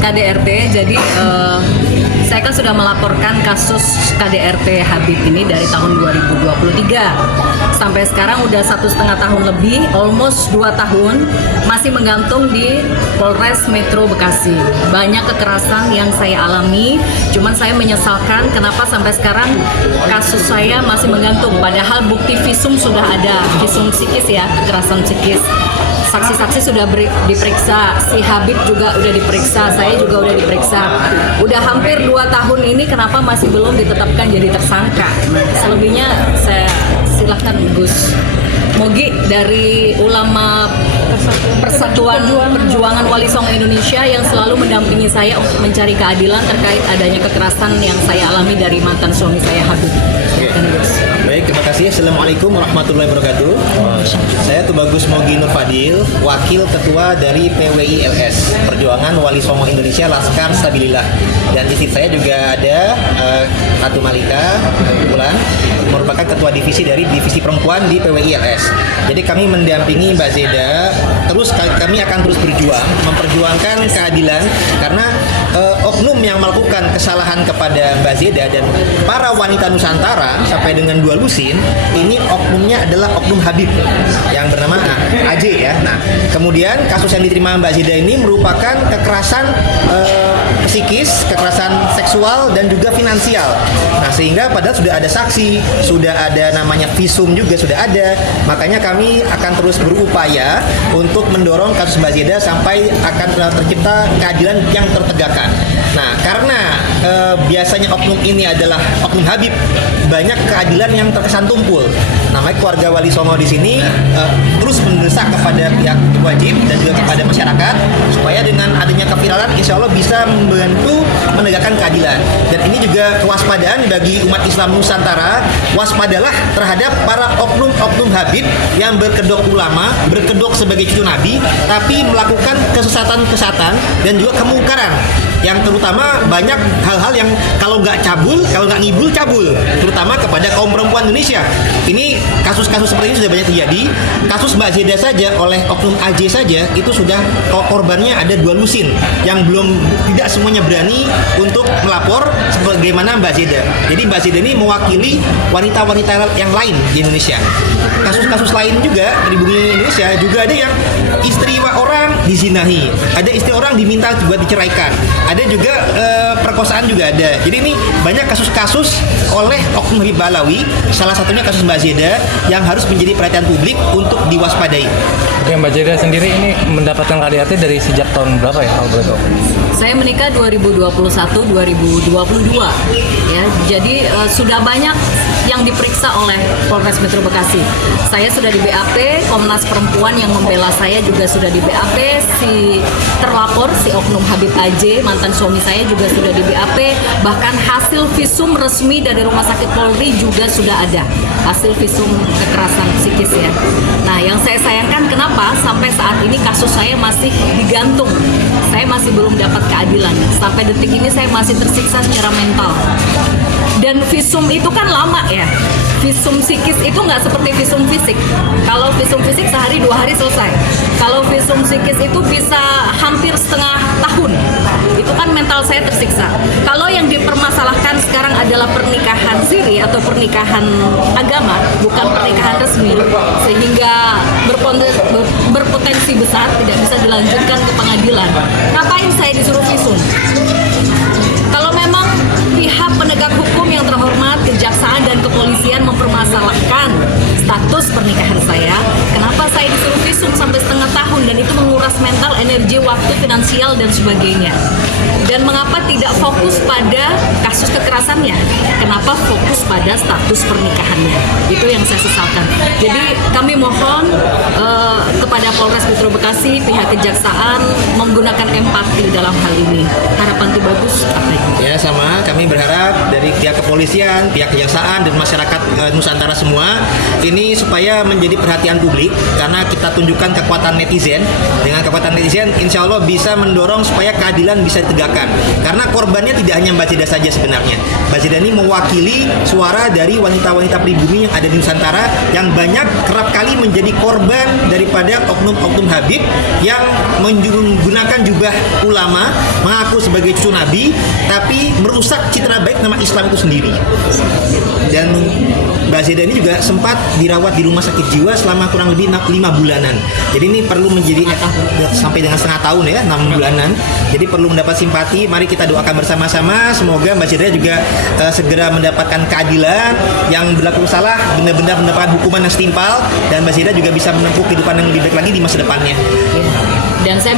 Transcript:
KDRT. Jadi saya kan sudah melaporkan kasus KDRT Habib ini dari tahun 2023 sampai sekarang udah 1,5 tahun lebih, almost 2 tahun masih menggantung di Polres Metro Bekasi. Banyak kekerasan yang saya alami, cuman saya menyesalkan kenapa sampai sekarang kasus saya masih menggantung. Padahal bukti visum sudah ada, visum psikis ya, kekerasan psikis. Saksi-saksi sudah diperiksa, si Habib juga udah diperiksa, saya juga udah diperiksa. Udah hampir 2 tahun ini kenapa masih belum ditetapkan jadi tersangka? Selebihnya saya silahkan Gus Mogi dari Ulama Persatuan Perjuangan Wali Songo Indonesia yang selalu mendampingi saya untuk mencari keadilan terkait adanya kekerasan yang saya alami dari mantan suami saya Habib. Baik, terima kasih. Assalamualaikum warahmatullahi wabarakatuh. Saya Tubagus Mogi Nur Fadil, Wakil Ketua dari PWILS, Perjuangan Wali Songo Indonesia Laskar Stabilillah. Dan istri saya juga ada Ratu Malika, kebetulan merupakan Ketua Divisi dari Divisi Perempuan di PWILS. Jadi kami mendampingi Mbak Zeda, terus kami akan terus berjuang, memperjuangkan keadilan karena oknum yang melakukan kesalahan kepada Mbak Zeda dan para wanita Nusantara sampai dengan 2 lusin, ini oknumnya adalah oknum Habib yang bernama AJ ya. Nah, kemudian kasus yang diterima Mbak Zeda ini merupakan kekerasan psikis, kekerasan seksual dan juga finansial. Nah, sehingga padahal sudah ada saksi, sudah ada namanya visum juga sudah ada. Makanya kami akan terus berupaya untuk mendorong kasus Mbak Zeda sampai akan tercipta keadilan yang tertegakkan. Nah, karena biasanya oknum ini adalah oknum Habib, banyak keadilan yang terkesan tumpul. Namanya keluarga Wali Songo di sini terus mendesak kepada pihak wajib dan juga kepada masyarakat supaya dengan adanya keviralan insya Allah bisa membantu menegakkan keadilan. Dan ini juga kewaspadaan bagi umat Islam Nusantara, waspadalah terhadap para oknum-oknum Habib yang berkedok ulama, berkedok sebagai cucu Nabi, tapi melakukan kesesatan-kesesatan dan juga kemungkaran. Yang terutama banyak hal-hal yang kalau nggak ngibul cabul, terutama kepada kaum perempuan Indonesia. Ini kasus-kasus seperti ini sudah banyak terjadi. Kasus Mbak Zeda saja oleh oknum AJ saja itu sudah korbannya ada 2 lusin yang tidak semuanya berani untuk melapor sebagaimana Mbak Zeda. Jadi Mbak Zeda ini mewakili wanita-wanita yang lain di Indonesia. Kasus-kasus lain juga di bumi Indonesia juga ada yang istri orang dizinahi, ada istri orang diminta buat diceraikan, ada juga perkosaan juga ada. Jadi ini banyak kasus-kasus oleh oknum Habib Balawi, salah satunya kasus Mbak Zeda yang harus menjadi perhatian publik untuk diwaspadai. Oke, Mbak Zeda sendiri ini mendapatkan KDRT dari sejak tahun berapa ya kalau boleh tahu? Saya menikah 2021-2022 ya. Jadi sudah banyak yang diperiksa oleh Polres Metro Bekasi. Saya sudah di BAP, Komnas Perempuan yang membela saya juga sudah di BAP, si terlapor si oknum Habib AJ mantan suami saya juga sudah di BAP, bahkan hasil visum resmi dari Rumah Sakit Polri juga sudah ada, hasil visum kekerasan psikis ya. Nah, yang saya sayangkan kenapa sampai saat ini kasus saya masih digantung, saya masih belum dapat keadilan. Sampai detik ini saya masih tersiksa secara mental. Dan visum itu kan lama ya. Visum psikis itu nggak seperti visum fisik. Kalau visum fisik sehari 2 hari selesai. Kalau visum psikis itu bisa hampir setengah tahun. Itu kan mental saya tersiksa. Kalau yang dipermasalahkan sekarang adalah pernikahan siri atau pernikahan agama, bukan pernikahan resmi, sehingga berpotensi besar tidak bisa dilanjutkan ke pengadilan. Ngapain saya disuruh visum? Kalau memang pihak penegak hukum yang terhormat, kejaksaan dan kepolisian mempermasalahkan status pernikahan saya, kenapa saya disuruh visum sampai setengah tahun dan itu menguras mental, energi, waktu, finansial dan sebagainya. Dan mengapa tidak fokus pada kasus kekerasannya? Kenapa fokus pada status pernikahannya? Itu yang saya sesalkan. Jadi kami mohon kepada Polres Metro Bekasi, pihak kejaksaan menggunakan empati dalam hal ini. Harapan Tubagus apa itu? Ya, sama kami berharap dari pihak kepolisian kepolisian, pihak kejaksaan dan masyarakat Nusantara semua ini supaya menjadi perhatian publik karena kita tunjukkan kekuatan netizen. Dengan kekuatan netizen insya Allah bisa mendorong supaya keadilan bisa ditegakkan karena korbannya tidak hanya Mbak Zeda saja sebenarnya. Mbak Zeda ini mewakili suara dari wanita-wanita pribumi yang ada di Nusantara yang banyak kerap kali menjadi korban daripada oknum-oknum Habib yang menggunakan jubah ulama, mengaku sebagai cucu Nabi, tapi merusak citra baik nama Islam itu sendiri. Dan Mbak Zeda ini juga sempat dirawat di rumah sakit jiwa selama kurang lebih 5 bulanan. Jadi ini perlu menjadi sampai dengan setengah tahun ya, 6 bulanan. Jadi perlu mendapat simpati. Mari kita doakan bersama-sama. Semoga Mbak Zeda juga segera mendapatkan keadilan, yang berlaku salah benar-benar mendapatkan hukuman yang setimpal, dan Mbak Zeda juga bisa menempuh kehidupan yang lebih baik lagi di masa depannya. Dan saya